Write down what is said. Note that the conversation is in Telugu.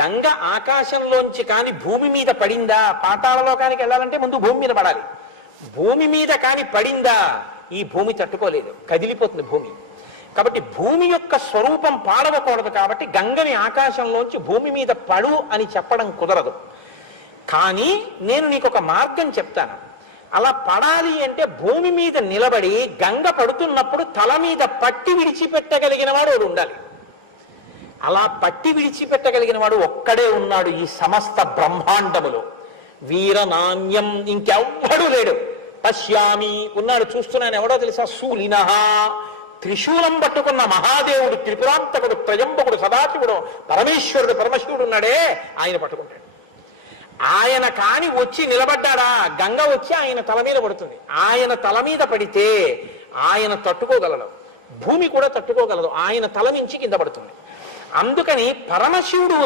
గంగ ఆకాశంలోంచి కాని భూమి మీద పడిందా, పాతాళ లోకానికి వెళ్ళాలంటే ముందు భూమి మీద పడాలి. భూమి మీద కాని పడిందా, ఈ భూమి తట్టుకోలేదు, కదిలిపోతుంది భూమి. కాబట్టి భూమి యొక్క స్వరూపం పాడవకూడదు. కాబట్టి గంగని ఆకాశంలోంచి భూమి మీద పడు అని చెప్పడం కుదరదు. కానీ నేను నీకు ఒక మార్గం చెప్తాను. అలా పడాలి అంటే భూమి మీద నిలబడి గంగ పడుతున్నప్పుడు తల మీద పట్టి విడిచిపెట్టగలిగిన వాడు ఒకడు ఉండాలి. అలా పట్టి విడిచిపెట్టగలిగిన వాడు ఒక్కడే ఉన్నాడు ఈ సమస్త బ్రహ్మాండములో. వీరనాణ్యం, ఇంకెవ్వడూ లేడు. పశ్యామి ఉన్నాడు, చూస్తున్నాను. ఎవడో తెలుసా? శూలినః, త్రిశూలం పట్టుకున్న మహాదేవుడు, త్రిపురాంతకుడు, త్రయంబకుడు, సదాశివుడు, పరమేశ్వరుడు, పరమశివుడు ఉన్నాడే, ఆయన పట్టుకుంటాడు. ఆయన కాని వచ్చి నిలబడ్డాడా, గంగ వచ్చి ఆయన తల మీద పడుతుంది. ఆయన తల మీద పడితే ఆయన తట్టుకోగలడు, భూమి కూడా తట్టుకోగలదు. ఆయన తల నుంచి కింద పడుతుంది. అందుకని పరమశివుడు